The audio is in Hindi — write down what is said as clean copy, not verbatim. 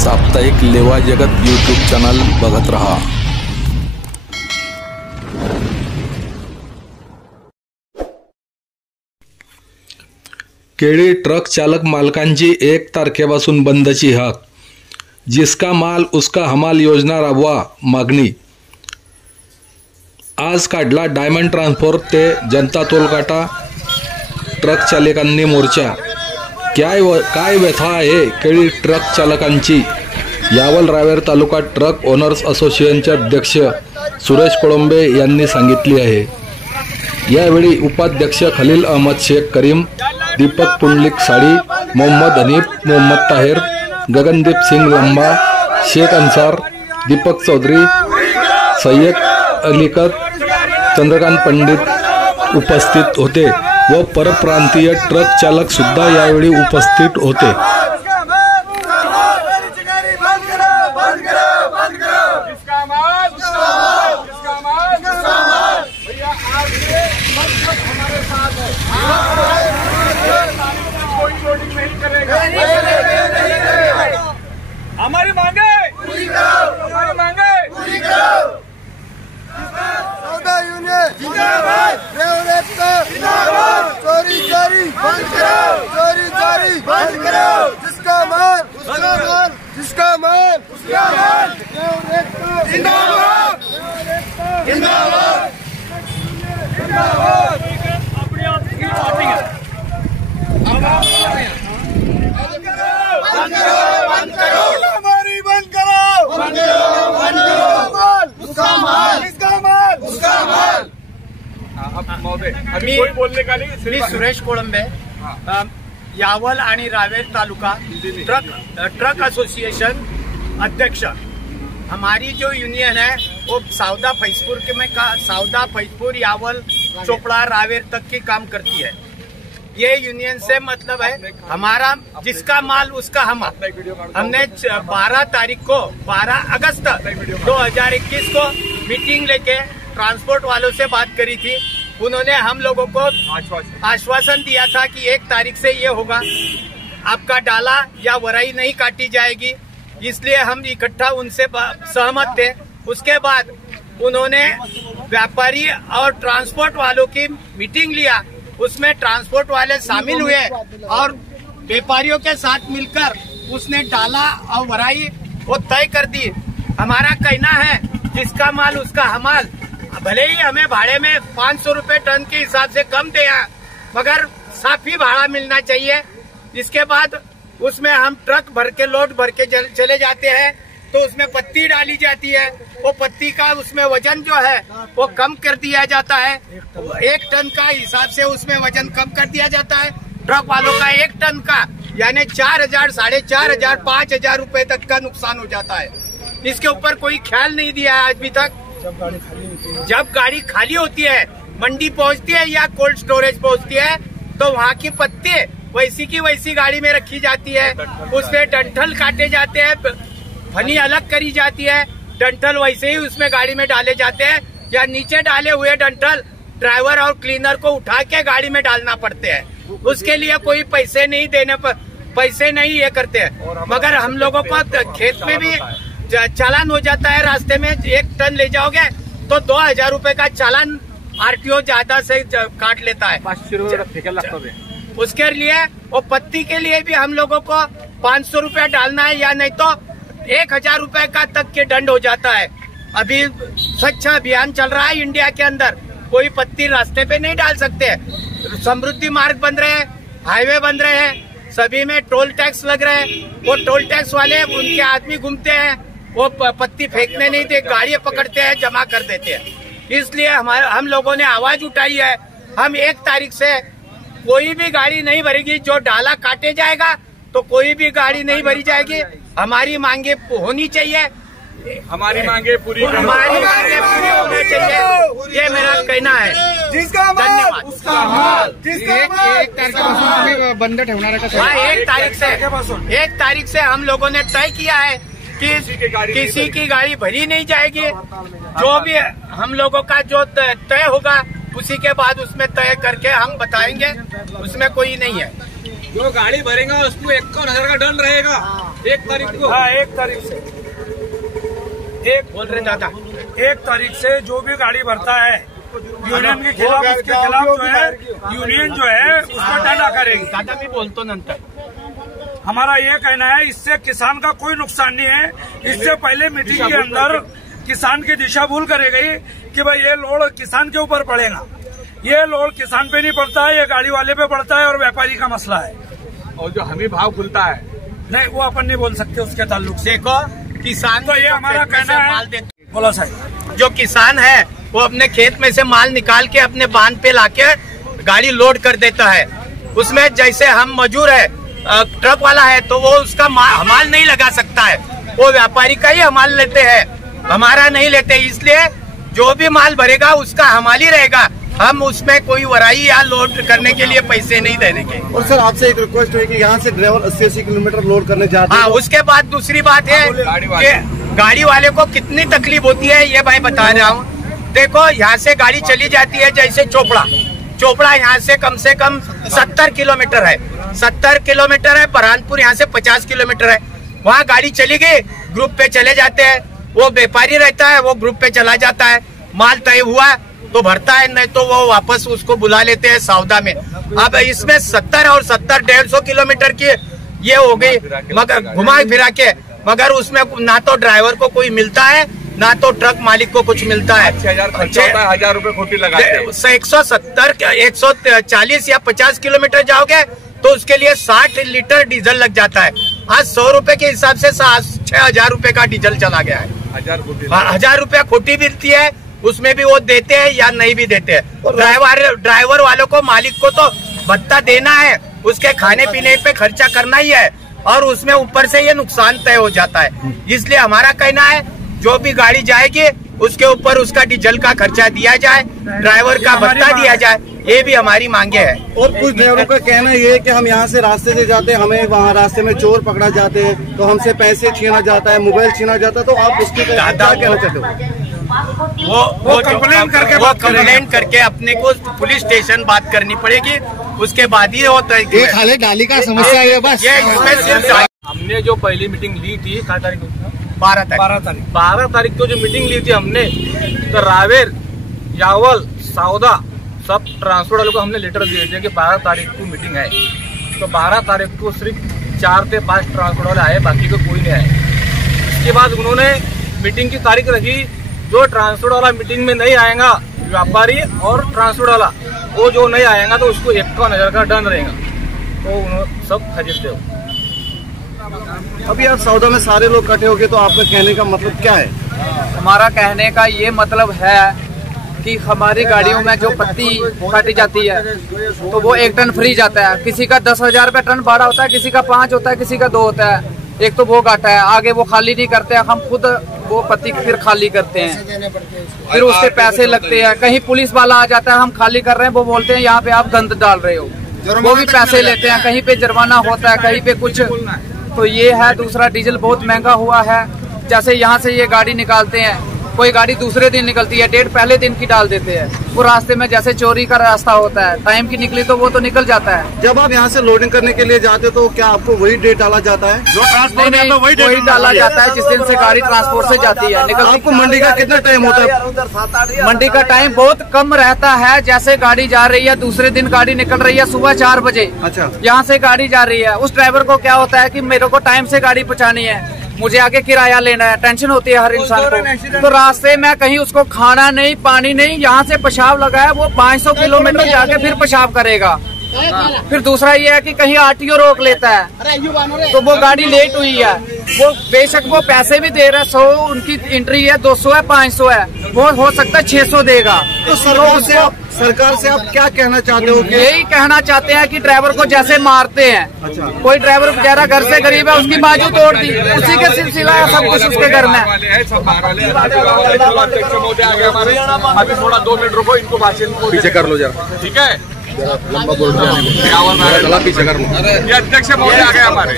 साप्ताहिक लेवा जगत यूट्यूब चॅनल बघत रहा। केळी ट्रक चालक मालकांची 1 तारखेपासून बंदची हाक। जिसका माल उसका हमाल योजना राबवा मागणी। आज काढला डायमंड ट्रान्सपोर्ट ते जनता टोलकाटा ट्रक चालकांनी मोर्चा। काय व्यथा आहे केळी ट्रक चालकांची। यावल रावेर तालुका ट्रक ओनर्स असोसिएशनचे अध्यक्ष सुरेश कोळंबे यांनी सांगितले आहे। यावेळी उपाध्यक्ष खलील अहमद शेख करीम, दीपक पुंडलिक साड़ी, मोहम्मद हनीफ, मोहम्मद ताहिर, गगनदीप सिंह लंबा, शेख अंसार, दीपक चौधरी, सैयद अलीकत, चंद्रकांत पंडित उपस्थित होते व परप्रांतीय ट्रक चालक सुद्धा यावेळी उपस्थित होते। हमारी मांगे पूरी करो, हमारी मांगे पूरी करो। सौदा यूनियन जिंदाबाद, जिंदाबाद। चोरी चोरी बंद करो, चोरी चोरी बंद करो। जिसका माल उसका माल, जिसका माल उसका माल। जिंदाबाद, जिंदाबाद, जिंदाबाद। अपनी आपकी पार्टी है। बंद करो, बंद करो, हमारी बंद करो, बंद करो, बंद करो। उसका माल, इसका माल, उसका माल। मी सुरेश कोळंबे, यावल आणि रावेर तालुका ट्रक एसोसिएशन अध्यक्ष। हमारी जो यूनियन है वो सौदा फैजपुर के में सौदा फैजपुर यावल चोपड़ा रावेर तक की काम करती है। ये यूनियन से मतलब है हमारा जिसका माल उसका हम। हमने 12 तारीख को 12 अगस्त 2021 को मीटिंग लेके ट्रांसपोर्ट वालों से बात करी थी। उन्होंने हम लोगों को आश्वासन दिया था कि 1 तारीख से ये होगा, आपका डाला या वराई नहीं काटी जाएगी। इसलिए हम इकट्ठा उनसे सहमत थे। उसके बाद उन्होंने व्यापारी और ट्रांसपोर्ट वालों की मीटिंग लिया। उसमें ट्रांसपोर्ट वाले शामिल हुए और व्यापारियों के साथ मिलकर उसने डाला और वराई वो तय कर दी। हमारा कहना है जिसका माल उसका हमाल। भले ही हमें भाड़े में 500 रुपए टन के हिसाब से कम दे, मगर साफ ही भाड़ा मिलना चाहिए। इसके बाद उसमें हम ट्रक भर के लोड भर के चले जाते हैं तो उसमें पत्ती डाली जाती है। वो पत्ती का उसमें वजन जो है वो कम कर दिया जाता है। 1 टन का हिसाब से उसमें वजन कम कर दिया जाता है। ट्रक वालों का 1 टन का यानी 4,000, 4,500, 5,000 रुपए तक का नुकसान हो जाता है। इसके ऊपर कोई ख्याल नहीं दिया है अभी तक। जब गाड़ी खाली होती है, मंडी पहुंचती है या कोल्ड स्टोरेज पहुंचती है, तो वहाँ की पत्ती वैसी की वैसी गाड़ी में रखी जाती है। उसमें डंठल काटे जाते हैं, फनी अलग करी जाती है, डंठल वैसे ही उसमें गाड़ी में डाले जाते हैं या नीचे डाले हुए डंठल ड्राइवर और क्लीनर को उठा के गाड़ी में डालना पड़ते हैं। उसके लिए कोई पैसे नहीं ये करते हैं। मगर हम लोगों को खेत में भी चालान हो जाता है। रास्ते में 1 टन ले जाओगे तो 2,000 रुपए का चालान RTO ज्यादा से काट लेता है। 500 रुपए उसके लिए वो पत्ती के लिए भी हम लोगों को 500 रुपया डालना है या नहीं तो 1,000 रुपए का तक के दंड हो जाता है। अभी स्वच्छ अभियान चल रहा है इंडिया के अंदर। कोई पत्ती रास्ते पे नहीं डाल सकते। समृद्धि मार्ग बन रहे हैं, हाईवे बन रहे हैं, सभी में टोल टैक्स लग रहे हैं। वो टोल टैक्स वाले उनके आदमी घूमते हैं, वो पत्ती फेंकने नहीं दे, गाड़ियां पकड़ते हैं, जमा कर देते हैं। इसलिए हम लोगों ने आवाज उठाई है। हम 1 तारीख से कोई भी गाड़ी नहीं भरेगी। जो डाला काटे जाएगा तो कोई भी गाड़ी नहीं भरी जाएगी। हमारी मांगे होनी चाहिए, हमारी मांगे पूरी करो, हमारी मांगे पूरी होनी चाहिए। ये मेरा कहना है। जिसका माल उसका माल। एक तारीख बंद ठेवणार है का? 1 तारीख से हम लोगों ने तय किया है कि किसी की गाड़ी भरी नहीं जाएगी। जो भी हम लोगों का जो तय होगा उसी के बाद उसमें तय करके हम बताएंगे। उसमें कोई नहीं है। जो गाड़ी भरेगा उसको 51,000 का दंड रहेगा। 1 तारीख को, हाँ 1 तारीख से, बोल रहे दादा 1 तारीख से जो भी गाड़ी भरता है यूनियन के खिलाफ, उसके खिलाफ जो है यूनियन जो है उसको डंडा करेगी। दादा भी बोलतो नंतर। हमारा ये कहना है इससे किसान का कोई नुकसान नहीं है। इससे पहले मीटिंग के अंदर किसान की दिशा भूल करे गई कि भाई ये लोड किसान के ऊपर पड़ेगा। ये लोड किसान पे नहीं पड़ता है, ये गाड़ी वाले पे पड़ता है और व्यापारी का मसला है। और जो हमें भाव खुलता है नहीं, वो अपन नहीं बोल सकते उसके ताल्लुक से। देखो किसान तो ये हमारा कहना है। बोलो साहब। जो किसान है वो अपने खेत में से माल निकाल के अपने बांध पे लाके गाड़ी लोड कर देता है। उसमें जैसे हम मजूर है, ट्रक वाला है तो वो उसका हमाल नहीं लगा सकता है, वो व्यापारी का ही हमाल लेते हैं, हमारा नहीं लेते। इसलिए जो भी माल भरेगा उसका हमाल ही रहेगा, हम उसमें कोई वराई या लोड करने के लिए पैसे नहीं देने के। और सर आपसे एक रिक्वेस्ट है कि यहाँ से ड्राइवर 80-80 किलोमीटर लोड करने जाते हैं। हाँ, उसके बाद दूसरी बात है कि गाड़ी वाले को कितनी तकलीफ होती है ये भाई बता रहा हूँ। देखो यहाँ से गाड़ी चली जाती है जैसे चोपड़ा यहाँ से कम 70 किलोमीटर है, 70 किलोमीटर है। बरहानपुर यहाँ से 50 किलोमीटर है। वहाँ गाड़ी चली गई, ग्रुप पे चले जाते हैं, वो व्यापारी रहता है, वो ग्रुप पे चला जाता है, माल तय हुआ तो भरता है, नहीं तो वो वापस उसको बुला लेते हैं सौदा में। अब इसमें 70 और 150 किलोमीटर की ये हो गई, मगर घुमा फिरा के, मगर उसमें ना तो ड्राइवर को कोई मिलता है ना तो ट्रक मालिक को कुछ मिलता है। 1000 रुपए खोटी लगाते हैं। 170 140 या 50 किलोमीटर जाओगे तो उसके लिए 60 लीटर डीजल लग जाता है। आज 100 रुपए के हिसाब से 6000 रुपए का डीजल चला गया है। 1000 रुपया खोटी मिलती है, उसमें भी वो देते हैं या नहीं भी देते हैं। ड्राइवर वालों को, मालिक को तो भत्ता देना है, उसके खाने पीने पे खर्चा करना ही है, और उसमें ऊपर से ये नुकसान तय हो जाता है। इसलिए हमारा कहना है जो भी गाड़ी जाएगी उसके ऊपर उसका डीजल का खर्चा दिया जाए, ड्राइवर का भत्ता दिया जाए, ये भी हमारी मांगे है। और कुछ ड्राइवरों का कहना ये है कि हम यहाँ से रास्ते से जाते हैं, हमें वहाँ रास्ते में चोर पकड़ा जाते हैं तो हमसे पैसे छीना जाता है, मोबाइल छीना जाता है, तो आप उसके क्या कहना चाहते हो? वो कंप्लेन करके अपने को पुलिस स्टेशन बात करनी पड़ेगी, उसके बाद ही होता है। खाली डाली का समस्या है बस। ये इसमें सिर्फ हमने जो पहली मीटिंग ली थी 12 तारीख को जो मीटिंग ली थी हमने, तो रावेर, यावल, सौदा सब ट्रांसपोर्ट वालों को हमने लेटर दिए थे कि 12 तारीख को मीटिंग है। तो 12 तारीख को सिर्फ 4 से 5 ट्रांसपोर्ट वाले आए, बाकी को कोई नहीं आए। इसके बाद उन्होंने मीटिंग की तारीख रखी, जो ट्रांसपोर्ट वाला मीटिंग में नहीं आएगा, व्यापारी और ट्रांसपोर्ट वाला, वो जो नहीं आएगा तो उसको 51,000 का दंड रहेगा। तो उन्होंने सब खरीदते हो। अभी आप सौदा में सारे लोग इकट्ठे हो गए, तो आपका कहने का मतलब क्या है? हमारा कहने का ये मतलब है कि हमारी गाड़ियों में जो पत्ती काटी जाती है तो वो 1 टन फ्री जाता है। किसी का 10,000 रुपये टन भाड़ा होता है, किसी का 5 होता है, किसी का 2 होता है। एक तो वो घाटा है, आगे वो खाली नहीं करते हैं, हम खुद वो पत्ती फिर खाली करते हैं, फिर उसके पैसे लगते हैं। कहीं पुलिस वाला आ जाता है, हम खाली कर रहे हैं, वो बोलते हैं यहाँ पे आप गंद डाल रहे हो, वो भी पैसे लेते हैं। कहीं पे जुर्माना होता है, कहीं पे कुछ। तो ये है। दूसरा, डीजल बहुत महंगा हुआ है। जैसे यहाँ से ये गाड़ी निकालते हैं, कोई गाड़ी दूसरे दिन निकलती है, डेट पहले दिन की डाल देते हैं। वो रास्ते में जैसे चोरी का रास्ता होता है, टाइम की निकली तो वो तो निकल जाता है। जब आप यहाँ से लोडिंग करने के लिए जाते हो तो क्या आपको वही डेट डाला जाता है? जो ट्रांसपोर्ट में वही डाला जाता है जिस दिन से गाड़ी ट्रांसपोर्ट से जाती है। आपको मंडी का कितना टाइम होता है? मंडी का टाइम बहुत कम रहता है। जैसे गाड़ी जा रही है, दूसरे दिन गाड़ी निकल रही है सुबह 4 बजे, अच्छा, यहाँ से गाड़ी जा रही है, उस ड्राइवर को क्या होता है कि मेरे को टाइम से गाड़ी पहुँचानी है, मुझे आगे किराया लेना है, टेंशन होती है हर इंसान को। तो रास्ते में कहीं उसको खाना नहीं, पानी नहीं, यहाँ से पेशाब लगा है, वो 500 किलोमीटर जाके फिर पेशाब करेगा। फिर दूसरा ये है कि कहीं आरटीओ रोक लेता है तो वो गाड़ी लेट हुई है, वो बेशक वो पैसे भी दे रहा है, 100 उनकी एंट्री है, 200 है, 500 है, वो हो सकता है 600 देगा। तो सरकार से आप क्या कहना चाहते हो? यही कहना चाहते हैं कि ड्राइवर को जैसे मारते हैं, अच्छा, कोई ड्राइवर बेचारा घर से गरीब है, उसकी बाजू तोड़ दी, उसी के सिलसिला सब कुछ उसके घर में। अभी थोड़ा 2 मिनट रुको, इनको भाषण पीछे कर लो जरा, ठीक है? लंबा बोल रहे हैं, पीछे कर लो। ये अध्यक्ष महोदय आ गए हमारे।